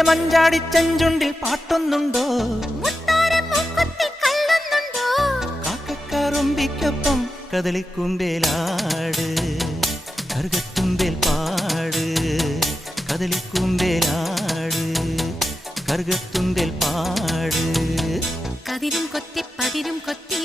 എന്റെ മഞ്ചാടിച്ചഞ്ചുണ്ടിൽ പാട്ടൊന്നുണ്ടോ? കാക്കക്കറുമ്പിക്കൊപ്പം കദളിക്കുമ്പേലാട്, കറുകത്തുമ്പേൽ പാട്. കദളിക്കുമ്പേലാട്, കറുകത്തുമ്പേൽ പാട്. കതിരും കൊത്തി പതിരും കൊത്തി